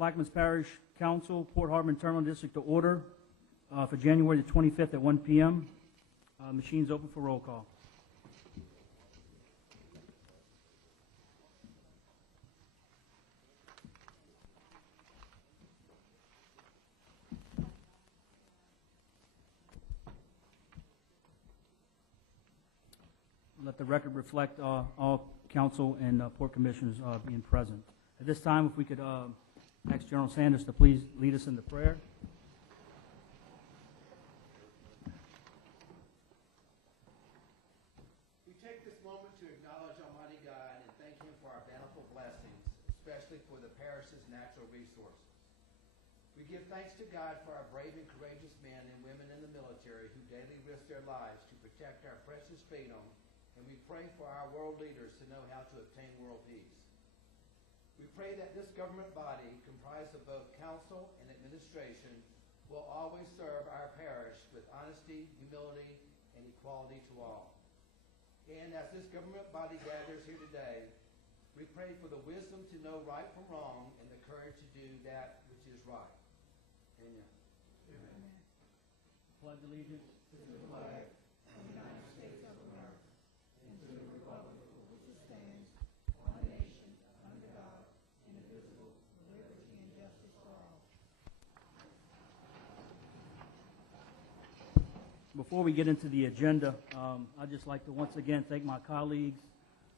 Plaquemines Parish Council, Port Harbor and Terminal District to order for January the 25th at 1 p.m. Machines open for roll call. Let the record reflect all council and port commissioners being present. At this time, if we could ask General Sanders to please lead us in the prayer. We take this moment to acknowledge Almighty God and thank Him for our bountiful blessings, especially for the parish's natural resources. We give thanks to God for our brave and courageous men and women in the military who daily risk their lives to protect our precious freedom, and we pray for our world leaders to know how to obtain world peace. We pray that this government body, comprised of both council and administration, will always serve our parish with honesty, humility, and equality to all. And as this government body gathers here today, we pray for the wisdom to know right from wrong and the courage to do that which is right. Amen. Amen. Pledge allegiance to the flag of the United States of America and to the republic for which it stands, one nation, under God, indivisible, with liberty and justice for all. Before we get into the agenda, I'd just like to once again thank my colleagues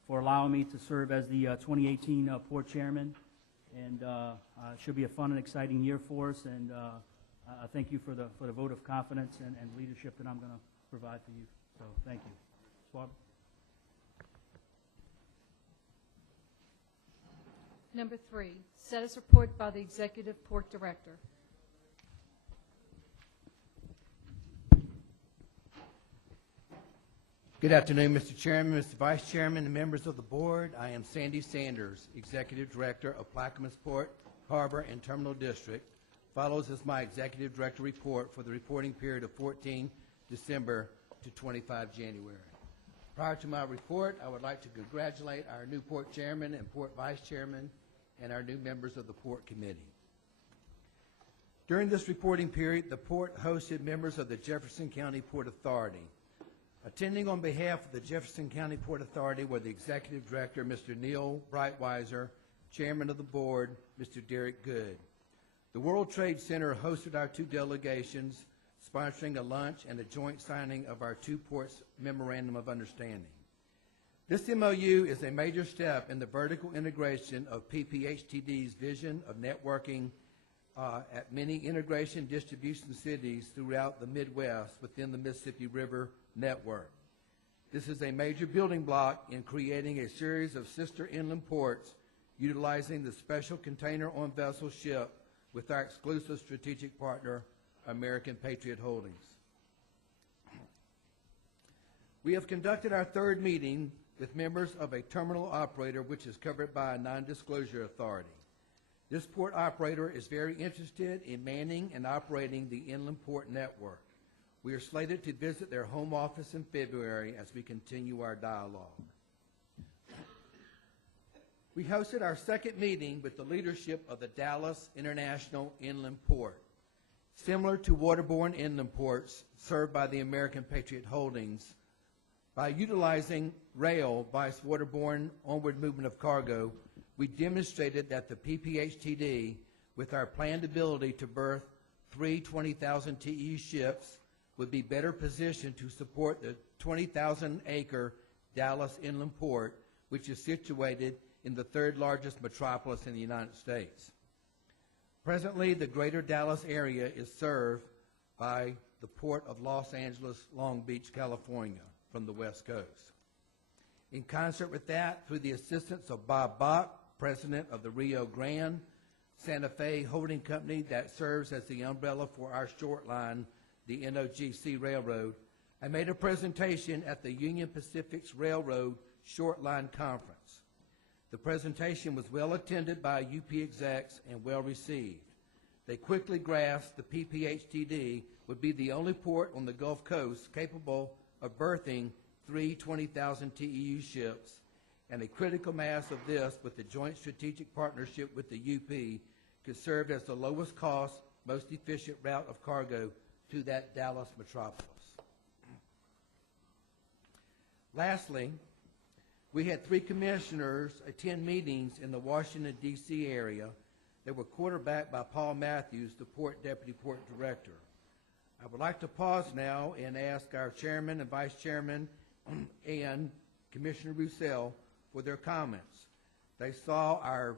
for allowing me to serve as the 2018 Port Chairman. And it should be a fun and exciting year for us. And I thank you for the vote of confidence and leadership that I'm going to provide for you. So thank you. Swab. Number 3, status report by the Executive Port Director. Good afternoon, Mr. Chairman, Mr. Vice Chairman, and members of the board. I am Sandy Sanders, Executive Director of Plaquemines Port, Harbor, and Terminal District. Follows is my Executive Director report for the reporting period of 14 December to 25 January. Prior to my report, I would like to congratulate our new Port Chairman and Port Vice Chairman and our new members of the Port Committee. During this reporting period, the Port hosted members of the Jefferson County Port Authority. Attending on behalf of the Jefferson County Port Authority were the Executive Director, Mr. Neil Breitweiser, Chairman of the Board, Mr. Derek Good. The World Trade Center hosted our two delegations, sponsoring a lunch and a joint signing of our two ports' Memorandum of Understanding. This MOU is a major step in the vertical integration of PPHTD's vision of networking at many integration distribution cities throughout the Midwest within the Mississippi River network. This is a major building block in creating a series of sister inland ports utilizing the special container-on-vessel ship with our exclusive strategic partner, American Patriot Holdings. We have conducted our third meeting with members of a terminal operator which is covered by a non-disclosure authority. This port operator is very interested in manning and operating the inland port network. We are slated to visit their home office in February as we continue our dialogue. We hosted our second meeting with the leadership of the Dallas International Inland Port. Similar to waterborne inland ports served by the American Patriot Holdings, by utilizing rail vice waterborne onward movement of cargo, we demonstrated that the PPHTD, with our planned ability to berth 3 20,000 TEU ships, would be better positioned to support the 20,000-acre Dallas Inland Port, which is situated in the third largest metropolis in the United States. Presently, the greater Dallas area is served by the Port of Los Angeles, Long Beach, California, from the West Coast. In concert with that, through the assistance of Bob Bach, president of the Rio Grande Santa Fe Holding Company that serves as the umbrella for our short line, the NOGC Railroad, I made a presentation at the Union Pacific's Railroad Short Line Conference. The presentation was well attended by UP execs and well received. They quickly grasped the PPHTD would be the only port on the Gulf Coast capable of berthing 3 20,000 TEU ships, and a critical mass of this with the joint strategic partnership with the UP could serve as the lowest cost, most efficient route of cargo to that Dallas metropolis. Lastly, we had 3 commissioners attend meetings in the Washington, D.C. area that were quarterbacked by Paul Matthews, the Deputy Port Director. I would like to pause now and ask our Chairman and Vice Chairman and Commissioner Roussel for their comments. They saw our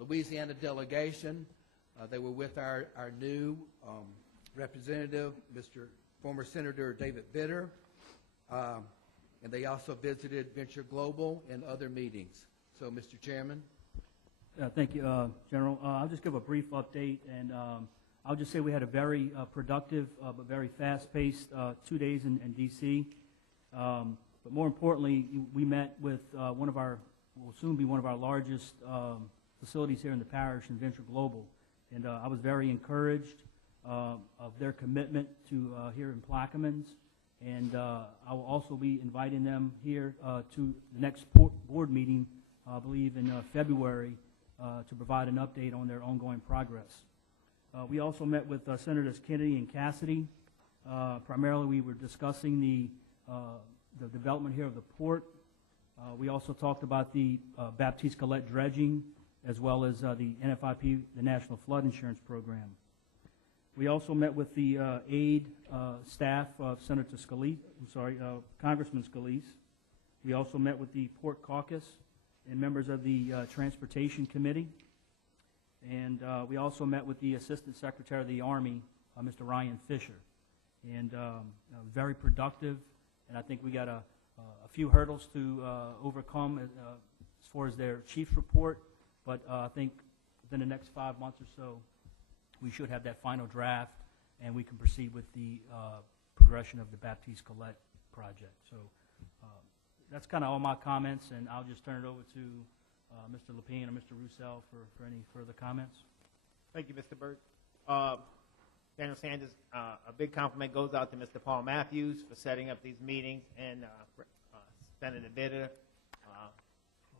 Louisiana delegation. They were with our new representative, former Senator David Vitter, and they also visited Venture Global and other meetings. So, Mr. Chairman. Thank you, General. I'll just give a brief update, and I'll just say we had a very productive but very fast-paced 2 days in D.C. But more importantly, we met with will soon be one of our largest facilities here in the parish in Venture Global. And I was very encouraged of their commitment to here in Plaquemines. And I will also be inviting them here to the next board meeting, I believe in February, to provide an update on their ongoing progress. We also met with Senators Kennedy and Cassidy. Primarily, we were discussing the development here of the port. We also talked about the Baptiste Collette dredging, as well as the NFIP, the National Flood Insurance Program. We also met with the aide staff of Congressman Scalise. We also met with the Port Caucus and members of the Transportation Committee. And we also met with the Assistant Secretary of the Army, Mr. Ryan Fisher. And very productive, and I think we got a few hurdles to overcome as far as their chief's report, but I think within the next 5 months or so, we should have that final draft, and we can proceed with the progression of the Baptiste Collette project. So that's kind of all my comments, and I'll just turn it over to Mr. Lapine or Mr. Roussel for any further comments. Thank you, Mr. Burt. Daniel Sanders, a big compliment goes out to Mr. Paul Matthews for setting up these meetings, and Senator Vitter,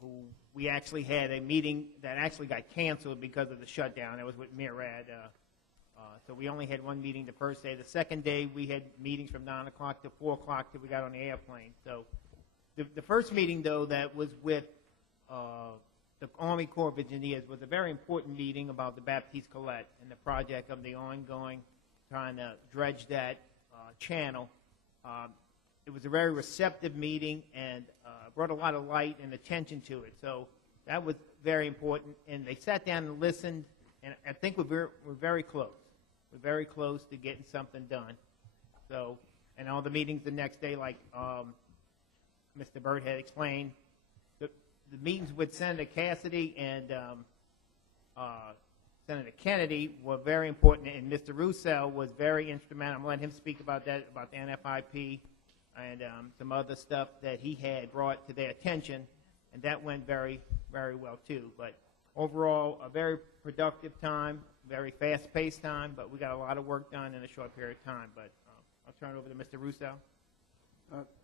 who we actually had a meeting that actually got canceled because of the shutdown. That was with MIRAD. So we only had one meeting the first day. The second day, we had meetings from 9 o'clock to 4 o'clock till we got on the airplane. So the first meeting, though, that was with the Army Corps of Engineers was a very important meeting about the Baptiste Collette and the project of the ongoing trying to dredge that channel. It was a very receptive meeting and brought a lot of light and attention to it. So that was very important. And they sat down and listened, and I think we're very close. We're very close to getting something done. So, and all the meetings the next day, like Mr. Burt had explained, the meetings with Senator Cassidy and Senator Kennedy were very important, and Mr. Roussel was very instrumental. I'm going to let him speak about that, about the NFIP and some other stuff that he had brought to their attention, and that went very, very well, too. But overall, a very productive time, very fast-paced time, but we got a lot of work done in a short period of time. But I'll turn it over to Mr. Roussel.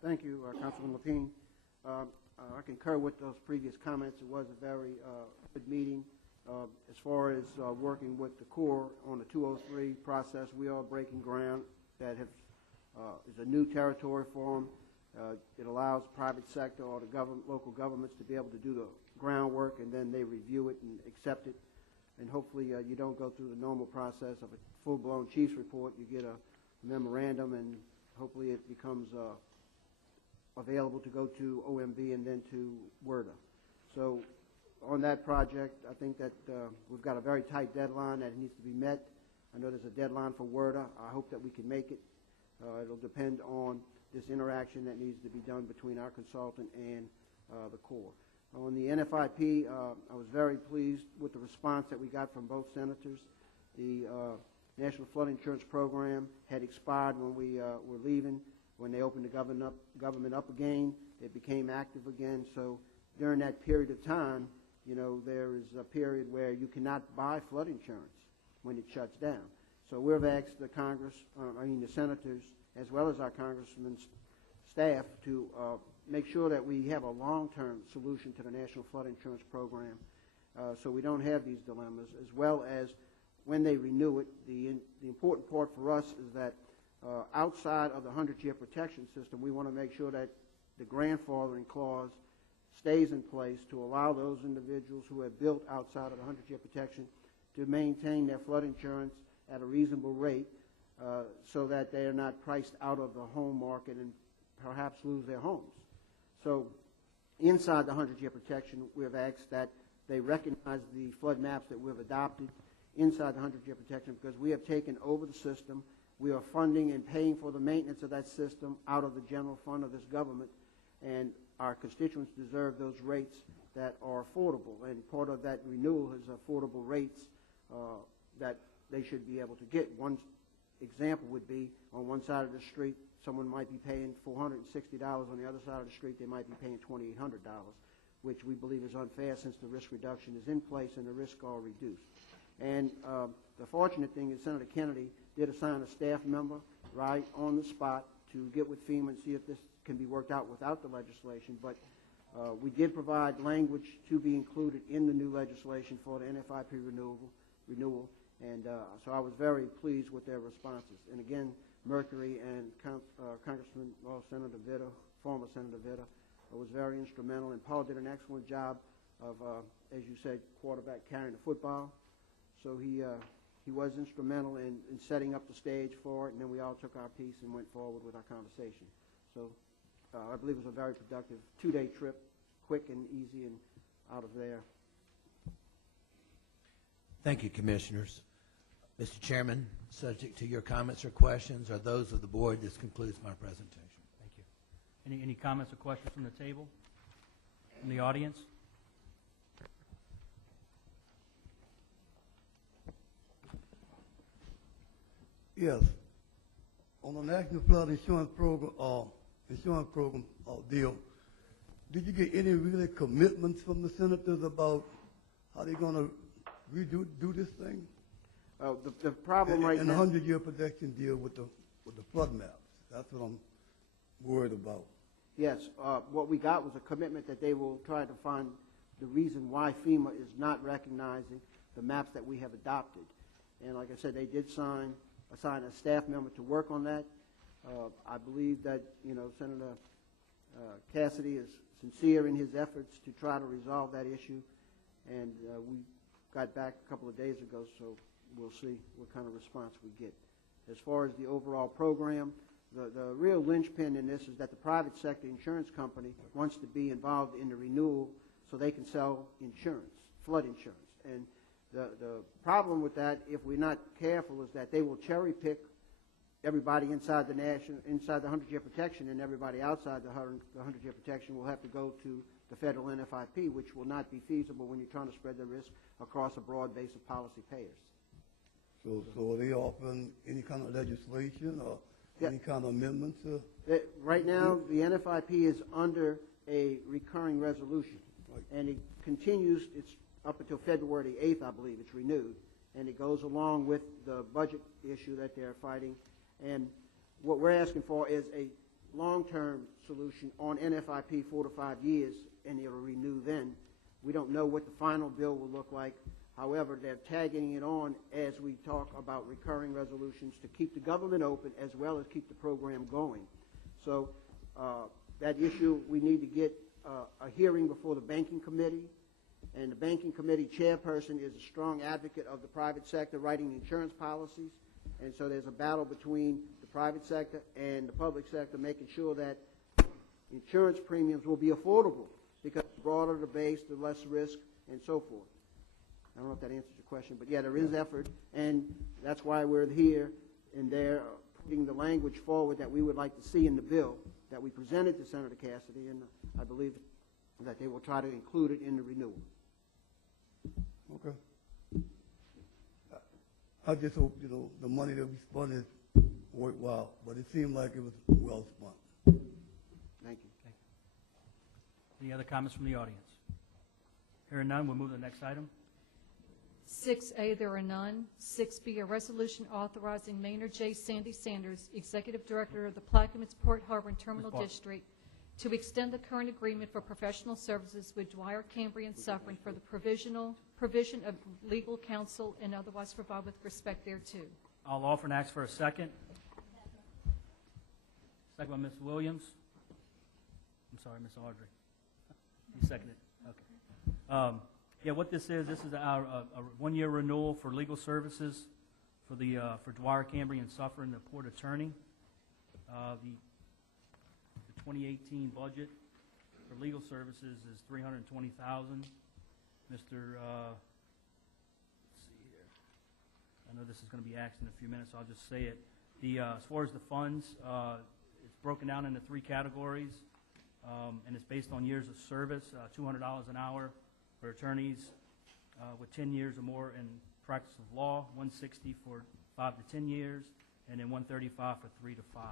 Thank you, Councilman Lapine. I concur with those previous comments. It was a very good meeting. As far as working with the Corps on the 203 process, we are breaking ground that is a new territory for them. It allows the private sector or the local governments to be able to do the groundwork, and then they review it and accept it. And hopefully you don't go through the normal process of a full-blown chief's report. You get a memorandum, and hopefully it becomes available to go to OMB and then to WERDA. So on that project, I think that we've got a very tight deadline that needs to be met. I know there's a deadline for WERDA. I hope that we can make it. It'll depend on this interaction that needs to be done between our consultant and the Corps. On the NFIP, I was very pleased with the response that we got from both senators. The National Flood Insurance Program had expired when we were leaving. When they opened the government up again, it became active again. So during that period of time, you know, there is a period where you cannot buy flood insurance when it shuts down. So we've asked the the senators, as well as our congressman's staff, to make sure that we have a long-term solution to the National Flood Insurance Program. so we don't have these dilemmas, as well as when they renew it. The important part for us is that outside of the 100-year protection system, we want to make sure that the grandfathering clause stays in place to allow those individuals who have built outside of the 100-year protection to maintain their flood insurance at a reasonable rate, so that they are not priced out of the home market and perhaps lose their homes. So inside the 100-year protection, we have asked that they recognize the flood maps that we've adopted inside the 100-year protection, because we have taken over the system. We are funding and paying for the maintenance of that system out of the general fund of this government, and our constituents deserve those rates that are affordable. And part of that renewal is affordable rates that they should be able to get. One example would be, on one side of the street, someone might be paying $460. On the other side of the street, they might be paying $2,800, which we believe is unfair since the risk reduction is in place and the risks are reduced. And the fortunate thing is Senator Kennedy did assign a staff member right on the spot to get with FEMA and see if this can be worked out without the legislation. But we did provide language to be included in the new legislation for the NFIP renewal. And so I was very pleased with their responses. And again, Mercury and Congressman, Senator Vitter, former Senator Vitter, was very instrumental. And Paul did an excellent job of, as you said, quarterback carrying the football. So he was instrumental in setting up the stage for it. And then we all took our piece and went forward with our conversation. So I believe it was a very productive 2-day trip, quick and easy and out of there. Thank you, Commissioners. Mr. Chairman, subject to your comments or questions or those of the board, this concludes my presentation. Thank you. Any comments or questions from the table, from the audience? Yes. On the National Flood Insurance Program deal, did you get any really commitments from the senators about how they're going to do this thing? The problem right and now... And the 100-year protection deal with the flood maps. That's what I'm worried about. Yes, what we got was a commitment that they will try to find the reason why FEMA is not recognizing the maps that we have adopted. And like I said, they did assign a staff member to work on that. I believe that, Senator Cassidy is sincere in his efforts to try to resolve that issue. And we got back a couple of days ago, so we'll see what kind of response we get. As far as the overall program, the real linchpin in this is that the private sector insurance company wants to be involved in the renewal so they can sell insurance, flood insurance. And the problem with that, if we're not careful, is that they will cherry pick everybody inside the 100-year protection, and everybody outside the 100-year protection will have to go to the federal NFIP, which will not be feasible when you're trying to spread the risk across a broad base of policy payers. So are they offering any kind of legislation or any kind of amendments? Right now, the NFIP is under a recurring resolution, and it continues. It's up until February 8th, I believe. It's renewed, and it goes along with the budget issue that they're fighting. And what we're asking for is a long-term solution on NFIP 4 to 5 years, and it'll renew then. We don't know what the final bill will look like. However, they're tagging it on as we talk about recurring resolutions to keep the government open as well as keep the program going. So that issue, we need to get a hearing before the Banking Committee, and the Banking Committee chairperson is a strong advocate of the private sector writing insurance policies, and so there's a battle between the private sector and the public sector making sure that insurance premiums will be affordable, because the broader the base, the less risk, and so forth. I don't know if that answers your question, but yeah, there is effort, and that's why we're here, and they're putting the language forward that we would like to see in the bill that we presented to Senator Cassidy, and I believe that they will try to include it in the renewal. Okay. I just hope, the money that we spent is worthwhile, but it seemed like it was well spent. Thank you. Any other comments from the audience? Hearing none, we'll move to the next item. 6A, there are none. 6B, a resolution authorizing Maynard J. Sandy Sanders, Executive Director of the Plaquemines Port Harbor and Terminal Ms. Barr. District, to extend the current agreement for professional services with Dwyer, Cambry, and Suffering for the provision of legal counsel and otherwise provide with respect thereto. I'll offer and ask for a second. Second by Ms. Williams. I'm sorry, Ms. Audrey. You seconded it? Okay. Yeah, what this is our a one-year renewal for legal services for Dwyer, Cambry, and Suffering, the port attorney. The 2018 budget for legal services is $320,000. Let's see here. I know this is going to be asked in a few minutes, so I'll just say it. As far as the funds, it's broken down into 3 categories, and it's based on years of service. $200 an hour for attorneys with 10 years or more in practice of law, $160 for 5 to 10 years, and then $135 for 3 to 5.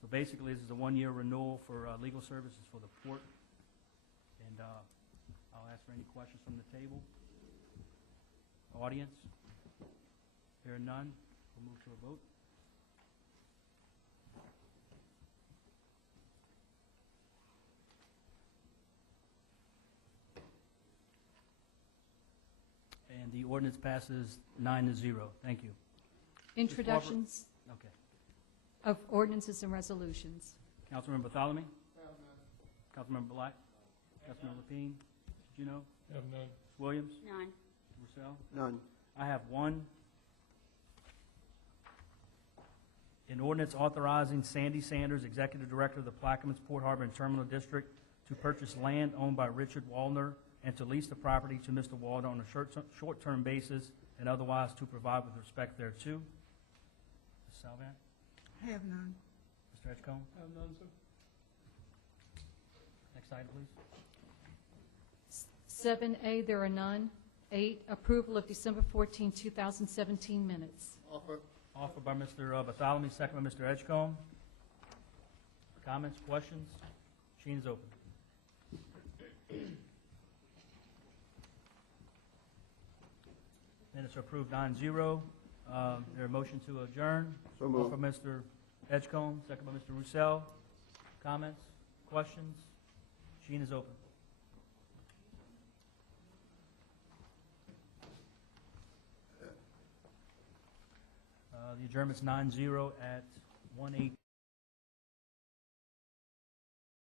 So basically, this is a one-year renewal for legal services for the port. And I'll ask for any questions from the table. Audience? Hearing none, we'll move to a vote. And the ordinance passes 9-0. Thank you. Introductions Okay. of ordinances and resolutions. Councilmember Bartholomew? Councilmember Black? Councilmember Lapine? Juneau? Have none. Williams? None. Roussel? None. I have one. An ordinance authorizing Sandy Sanders, Executive Director of the Plaquemines Port Harbor and Terminal District, to purchase land owned by Richard Wallner and to lease the property to Mr. Wallner on a short-term basis and otherwise to provide with respect thereto. Ms. Salvant? Have none. Mr. Edgecombe? Have none, sir. Next item, please. 7A, there are none. 8, approval of December 14, 2017 minutes. Offered by Mr. Bartholomew, second by Mr. Edgecombe. Comments, questions? Machine is open. Minutes are approved 9-0. There a motion to adjourn? So moved. Offered by Mr. Edgecombe, second by Mr. Roussel. Comments, questions? Machine is open. The adjournment's 9-0 at 1:08.